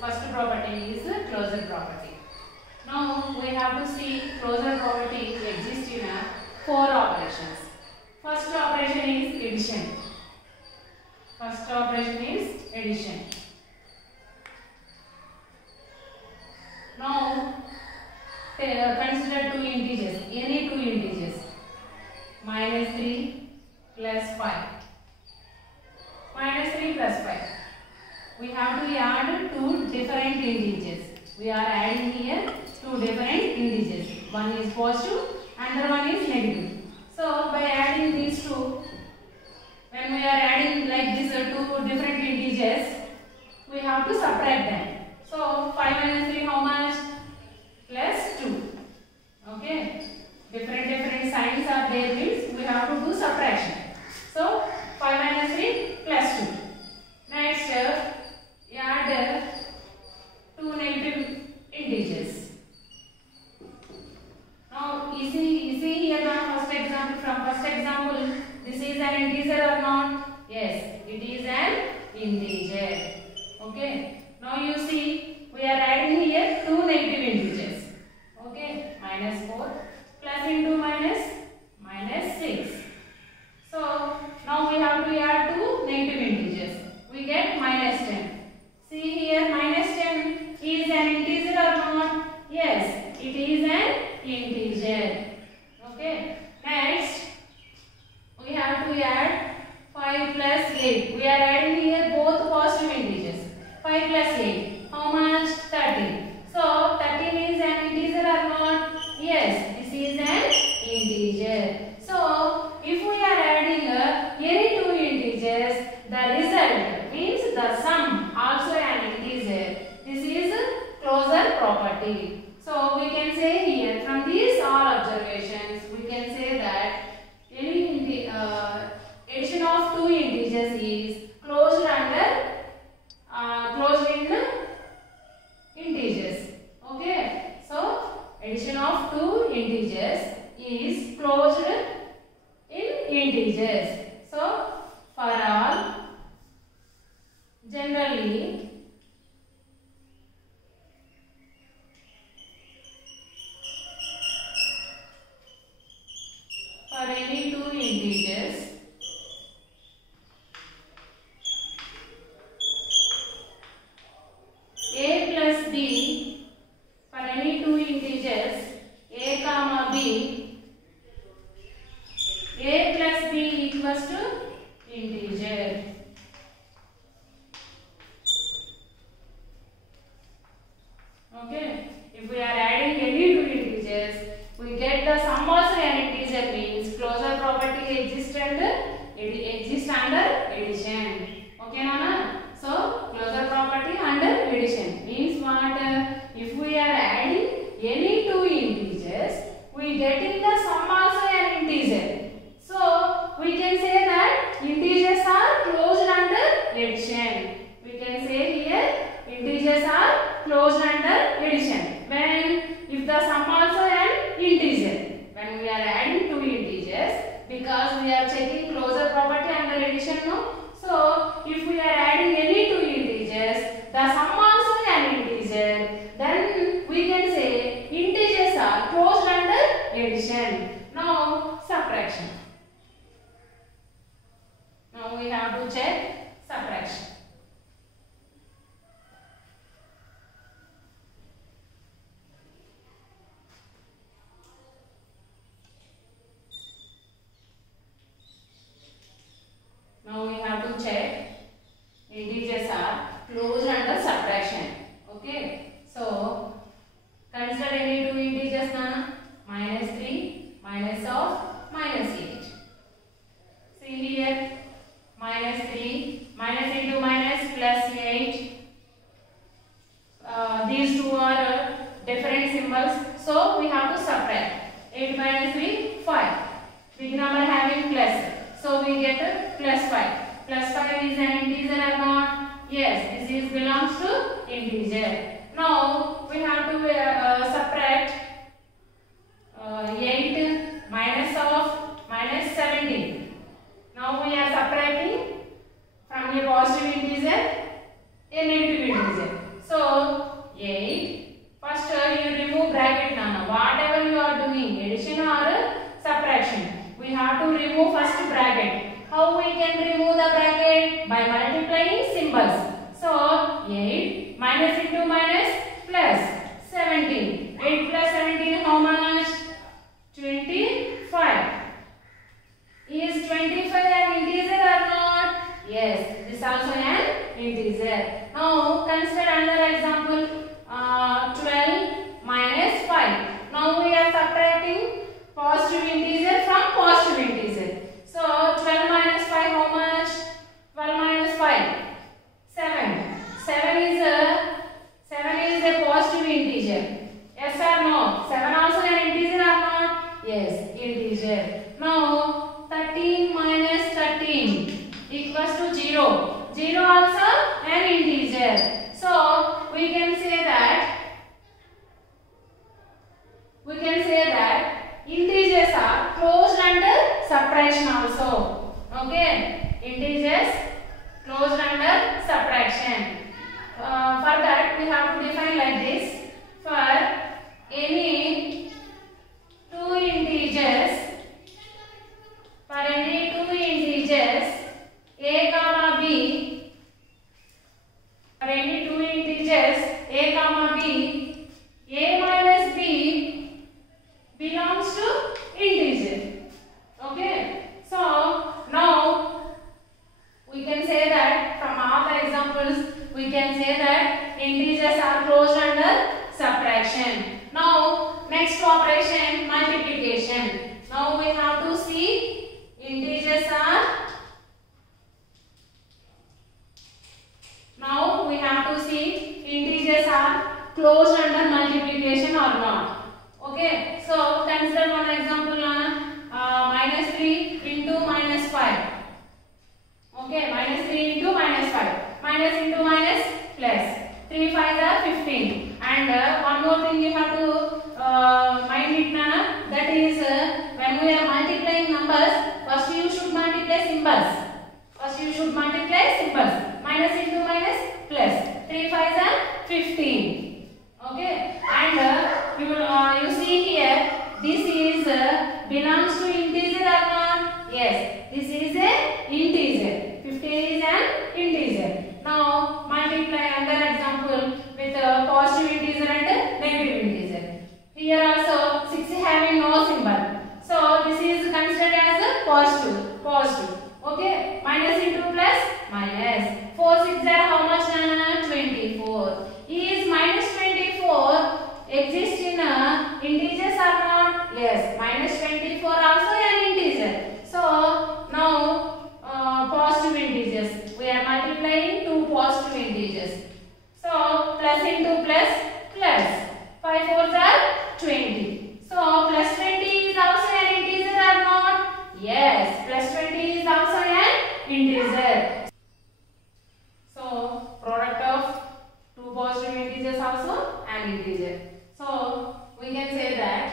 first property is closure property. Now we have to see closure property exists in 4 operations. First operation is addition. First operation is addition. Now consider 2 integers, any 2 integers, -3 plus 5. -3 plus 5. We have to add 2 different integers. We are adding here 2 different integers. One is positive, another one is negative. So by adding these two, when we are adding like this 2 different integers, we have to subtract them. So 5 minus 3 how much? Plus 2. Okay. Different signs are there means we have to do subtraction. So 5 minus 3 plus 2. Next add 2 negative integers. Now you see here the first example. From first example, this is an integer or not? Yes, it is an integer. Okay. Now you see we are adding here 2 negative integers. Okay, -4 plus into -6. So now we have to add 2 negative integers. We get -10. See here -10 is an integer or not? Yes, it is an integer. Okay. Next we have to add 5 plus 8. We are adding here both positive integers. 5 plus 8. How much? 13. So 13 is an integer or not? Yes, this is an integer. So if we are adding any 2 integers, the result means the sum also an integer. This is closure property. So we can say here from these all observations, we can say that any addition of 2 integers is closed under closed in integers. Okay. So addition of 2 integers is closed in integers. So for all, generally for any 2 integers, a plus b, for any 2 integers, a comma b, a plus b equals to integer. Okay. If we are adding any 2 integers, we get the sum also an integer means closure property exists under addition. Okay, Nana? So closure property under addition means what? If we are adding any 2 integers, we getting the sum also an integer. So we can say that integers are closed under addition. We can say here integers are closed under addition. When if the sum also an integer, when we are adding 2 integers, because we are checking closure property under addition, no? So if we are adding any 2 integers, the sum also an integer, then we can say integers are closed under addition. Now subtraction. Now we have to check subtraction. Now we have to check integers are closed under subtraction. Okay. So consider any 2 integers na, -3 minus of -8. See here, -3 minus into positive integer from positive integer. So 12 minus 5 how much? 12 minus 5 7. 7 is a positive integer. Yes or no? 7 also an integer or not? Yes, integer. Now 13 minus 13 equals to 0. 0 also an integer. So we can say that integers are closed under subtraction also. Okay, integers closed under subtraction. For that we have to define like this. For any two integers, a comma b, for any two integers a comma b, a minus b belongs to integer. Okay, so now we can say that from all the examples we can say that integers are closed under subtraction. Now next operation, multiplication. Now we have to see integers are closed under multiplication or not. Okay, so consider one example, minus 3 into minus 5. Okay, minus 3 into minus 5. Minus into minus plus. 3 5 are 15. And one more thing you have to mind it, Nana. That is when we are multiplying numbers, first you should multiply symbols. Minus into minus plus. 3 5 are 15. Okay, and you see here, this is belongs to integer or not? Yes, this is a integer. 15 is an integer. Now multiply another example with positive integer and negative integer. Here also 6 having no symbol, so this is considered as a positive. Okay, minus into plus minus. 4 6 are how much, Nana? 24. Is minus 24 exists in integers or not? Yes, minus 24 also an integer. So now positive integers, we are multiplying two positive integers. So plus into plus plus. 5 4s are 20. So plus 20 is also an integer or not? Yes, plus 20 is also an integer. So product of two positive integers also an integer. So we can say that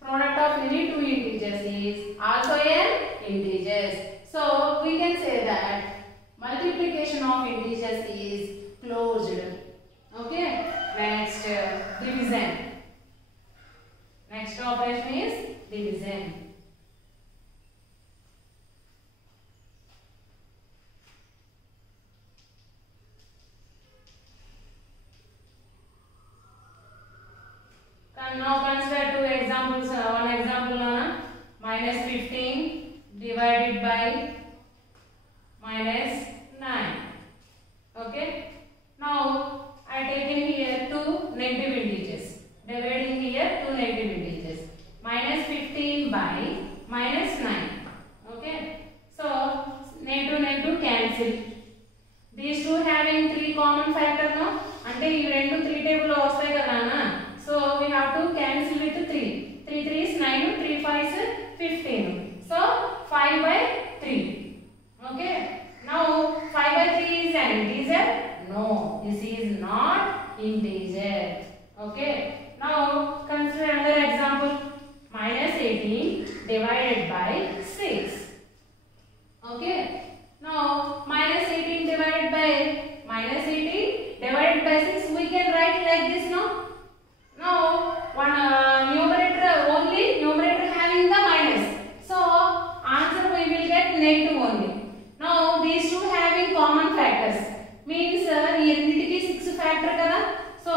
product of any two integers is also an integers. So we can say that multiplication of integers is closed. Okay, next division. Next operation is division. Now consider two examples. One example, minus 15 divided by minus 9. Okay. Now I taken here two negative integers. Dividing here two negative integers. Minus 15 by minus 9. Okay. So negative cancel. These two having three common factor, no? Ante ee rendu 3 table lo vastayi kada na. So we have to cancel with 3. 3 3 is 9, 3 5 is 15. So 5 by 3. Okay. Now 5 by 3 is an integer? No, this is not integer. Okay. Now consider another example. Minus 18 divided by 6. Okay. Now minus 18 divided by 6, we can write like this, no? Now one numerator having the minus, so answer we will get negative only. Now these two having common factors means రెండిటికి 6 factor kada, so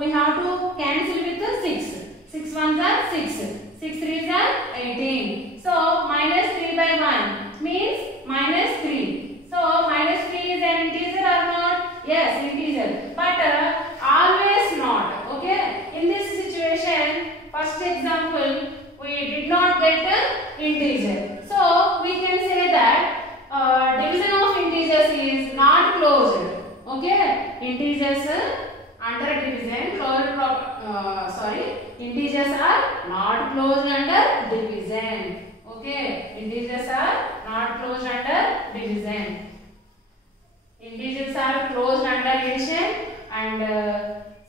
we have to cancel with the 6. 6 1s are 6, 6 3s are 18. So minus 3 by 1 means minus 3. So minus 3 is an integer or not? Yes, integer, but always not. Okay, in this situation, first example we did not that integer. So we can say that division of integers is not closed. Okay, integers under division, integers are not closed under division. Okay, integers are not closed under division. Integers are closed under addition and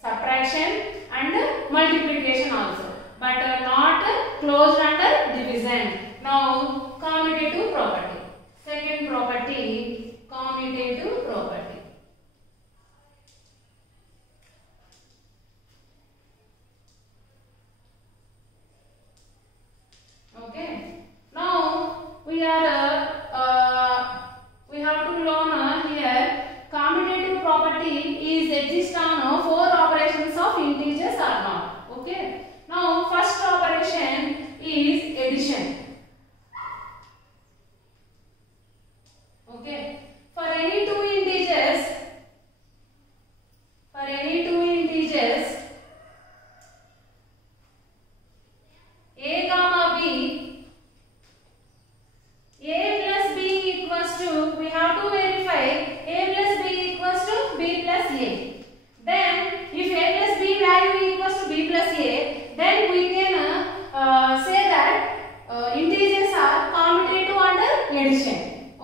subtraction and multiplication also, but not closed under division. Now, commutative property. Second property, commutative property. Okay. Now we are we have to learn here commutative property is exist on 4 operations of integers or not. Okay. Now first operation is addition. Okay. For any two integers, a comma b, a plus b equals to, we have to verify a plus b equals to b plus a. Then if a plus b value equals to b plus a, then we can say that integers are commutative under addition.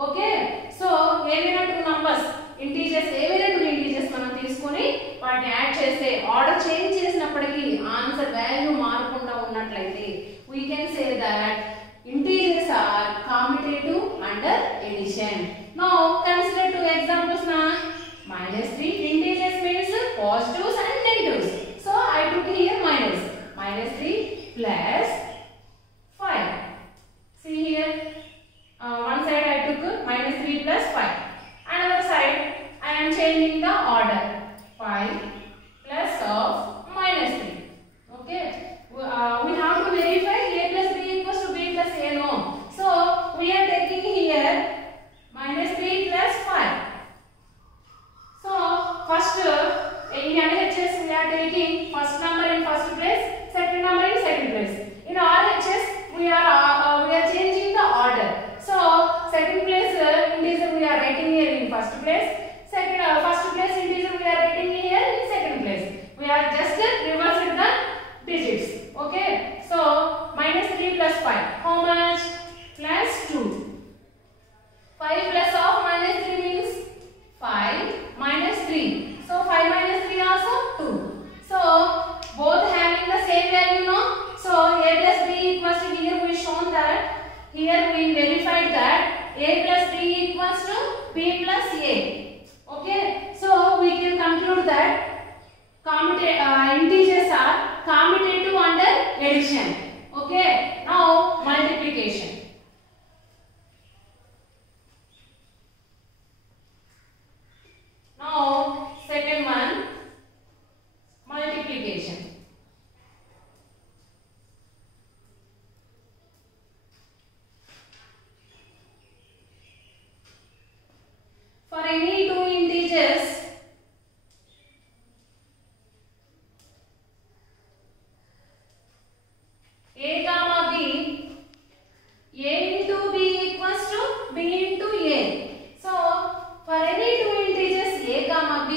Okay. So ఏవైనా two numbers integers ఏవైనా two integers మనం తీసుకొని వాటిని add చేస్తే order change చేసినప్పటికీ answer value మారకుండా ఉన్నట్లయితే we can say that integers are commutative under addition. Now consider two examples na. -3 integers means positives and negatives. So I took here -3 plus 5. See here, one side I took -3 plus 5. Another side I am changing the order. 5 plus of -3. Okay. We have to verify a plus b equals to b plus a, no. So we are taking here -3 plus 5. So first in LHS we are taking first number in first place, second number in second place. In RHS we are changing the order. So second place integer we are writing here in first place. First place integer we are writing here in second place. We are just reversing the digits. Okay. So -3 plus 5. How much? Plus 2. 5 plus of -3 means 5 minus 3. So 5 minus 3 also 2. So both having the same value, no? So a plus b equals to, here we shown that, here we verified that a plus b equals to b plus a. Okay. So we can conclude that integers are commutative under addition. Okay. Now multiplication. Now second one, multiplication. For any two integers, a comma b, a into b equals to b into a. So for any two integers a comma b,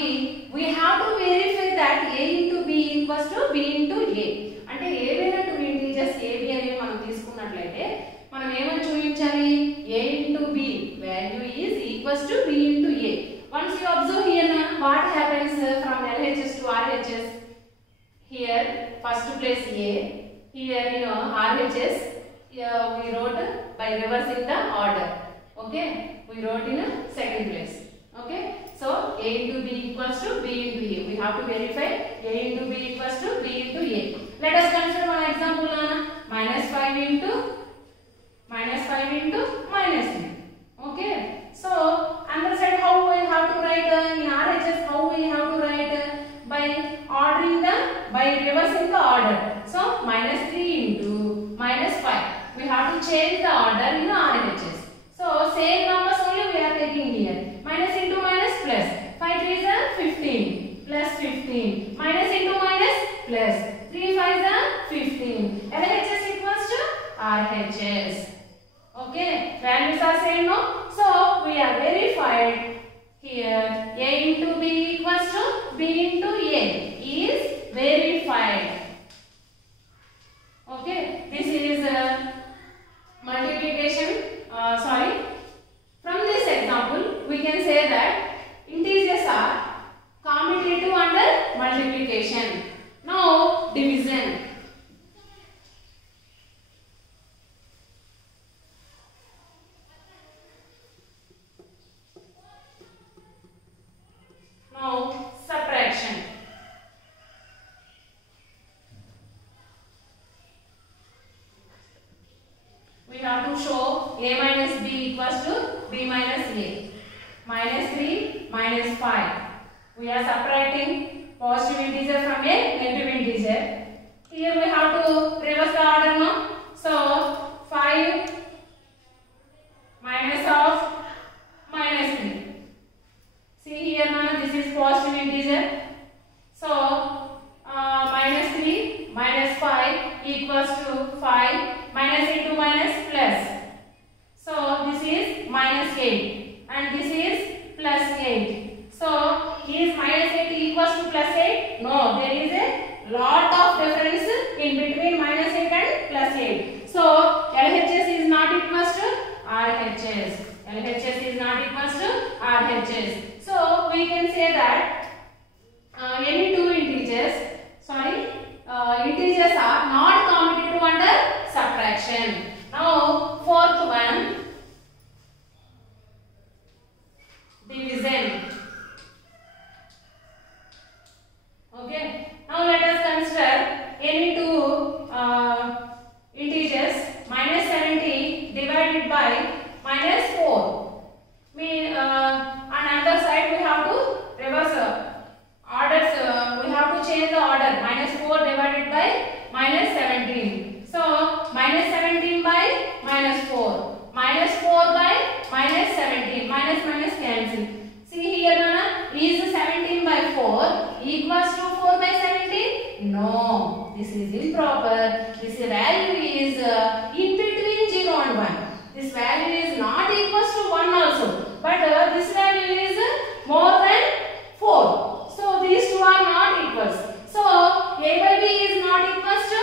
we have to verify that a into b equals to b into a. అంటే ఏవైనా two integers a b అనేవి మనం తీసుకున్నట్లయితే మనం ఏమని చూపించాలి? a into b value is equals to b into a. Once you observe here, what happens from LHS to RHS? Here first place a, here in RHS we wrote by reversing the order. Okay, we wrote in second place. Okay, so a into b equals to b into a. We have to verify a into b equals to b into a. Let us consider one example, -5 into -3. Okay, so other side how we have to write in RHS, how we have to write by reversing the order. So -3 into -5. We have to change the order in RHS. So same numbers only we are taking here. Minus into minus plus. 5 3s are 15 plus 15. Minus into minus plus. 3 5s are 15. LHS equals to RHS. Okay, values are same, no? So we are verified here. A into B equals to B into A is verified. Okay, this is multiplication. From this example, we can say that integers are commutative under multiplication. Now, division. Now, subtraction. We have to show A minus B equals to B minus A. Minus 3, minus 5. We are subtracting positive integer from a negative integer. Here we have to reverse the order now. So, 5 minus of minus 3. See here now, this is positive integer. So, minus 3 minus 5 equals to 5. Minus into minus plus. So, this is minus 8 and this is plus 8. So, is minus 8 equals to plus 8? No, there is a lot of difference in between minus 8 and plus 8. So, LHS is not equals to RHS. LHS is not equals to RHS. So, we can say that any two integers, integers are not commutative under subtraction. Now, fourth one, division. Okay. Now let us consider any two integers. Minus 70 divided by minus 4. On another side we have to reverse orders. We have to change the order. Minus 4 divided by minus 17. So minus 17 by minus 4. Minus 4 by minus 17. Minus minus cancel. See here, Nana, is 17 by 4 equals to 4 by 17? No, this is improper. This value is in between 0 and 1. This value is not equals to 1 also. But this value is more than 4. So these two are not equals. So A by B is not equals to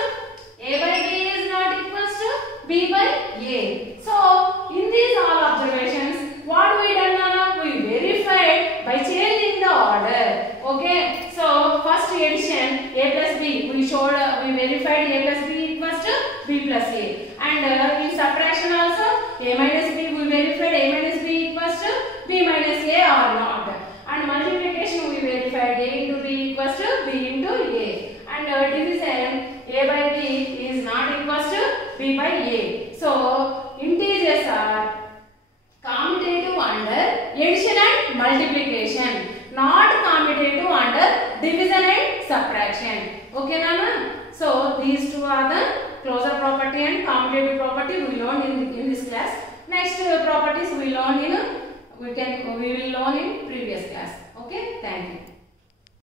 A by B is not equals to B by A. So in these all observations, what we done now? We verified by changing the order. Okay. So first addition A plus B, we verified A plus B equals to B plus A. And in subtraction also A minus B, we verified A minus B equals to B minus A or not. And multiplication we verified A into B equals to B into A. And division A by B is not equals to B by A. So integers are commutative under addition and multiplication, not commutative under division and subtraction. Okay, Nana? So these two are the closure property and commutative property we learned in this class. Next properties we will learn in previous class. Okay, thank you.